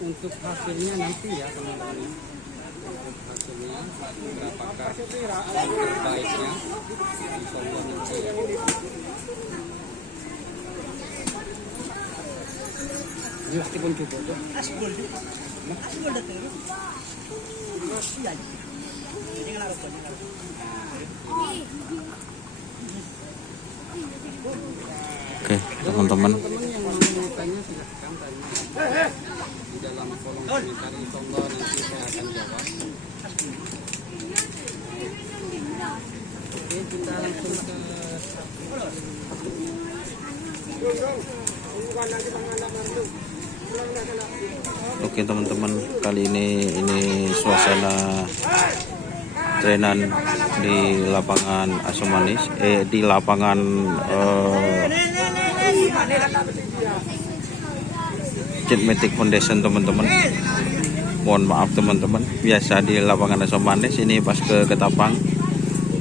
Untuk hasilnya nanti ya teman-teman. Untuk hasilnya berapakah terbaiknya insya Allah nanti ya. Meskipun coba tuh. Asbol datang. Iya. Ini kan harus Oke, teman-teman. Yang mau tanya silahkan tanya di dalam kolom komentar. Insyaallah nanti saya akan jawab. Oke, kita langsung ke Oke teman-teman, kali ini suasana trenan di lapangan Asomanis, di lapangan Jetmatic Foundation teman-teman. Mohon maaf teman-teman, biasa di lapangan Asomanis, ini pas ke Ketapang.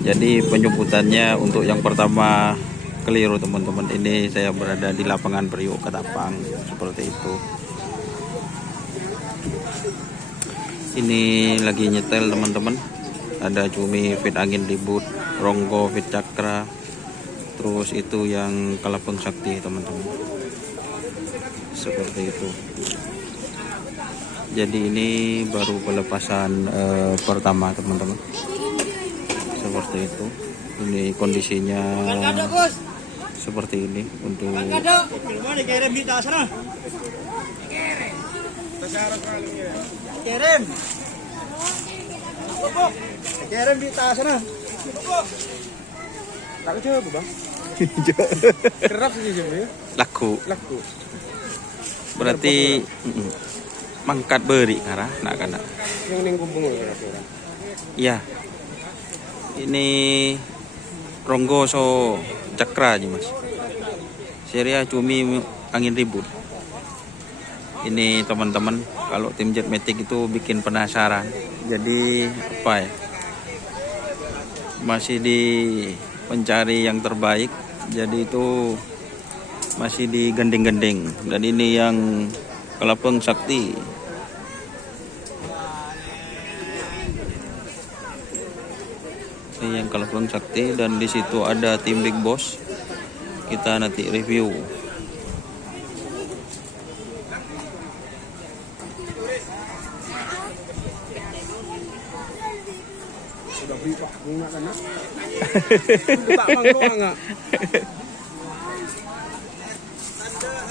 Jadi penyebutannya untuk yang pertama keliru teman-teman. Ini saya berada di lapangan Priok Ketapang, seperti itu. Ini lagi nyetel teman-teman. Ada cumi fit angin ribut, ronggo fit cakra, terus itu yang kalapeng sakti teman-teman, seperti itu. Jadi ini baru pelepasan pertama teman-teman, seperti itu. Ini kondisinya seperti ini untuk kirim di tas sana. Tak coba bang. Kerap sih jadi. laku. Berarti mangkat beri karena nak kena. Yang ning kumpung berarti. Iya. Ini ronggo so cakra aja mas. Seria cumi angin ribut. Ini teman-teman, kalau tim Jetmatic itu bikin penasaran. Jadi apa ya? Masih di mencari yang terbaik. Jadi itu masih digandeng-gandeng. Dan ini yang kalapeng sakti. Ini yang kalapeng sakti, dan di situ ada tim Big Boss. Kita nanti review.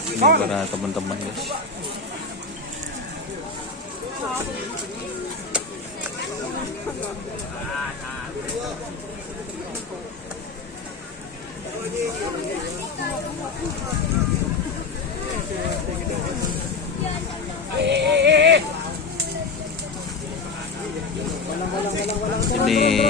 Ini para teman-teman guys. Ini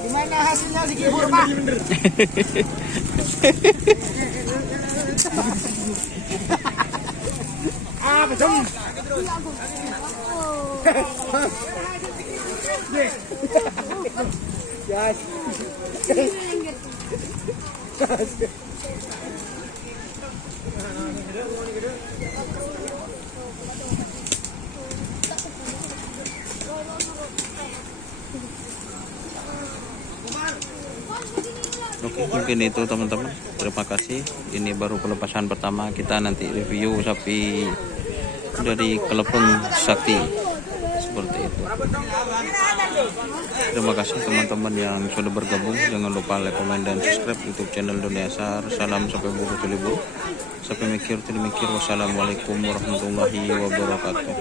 Gimana hasilnya si Kibur, Pak? Betul. Oke, mungkin itu teman-teman. Terima kasih. Ini baru pelepasan pertama. Kita nanti review sapi dari Kalapeng Sakti, seperti itu. Terima kasih teman-teman yang sudah bergabung. Jangan lupa like, komen, dan subscribe YouTube channel Doniasar. Salam sampai buru libur. Sampai mikir tidak mikir. Wassalamualaikum warahmatullahi wabarakatuh.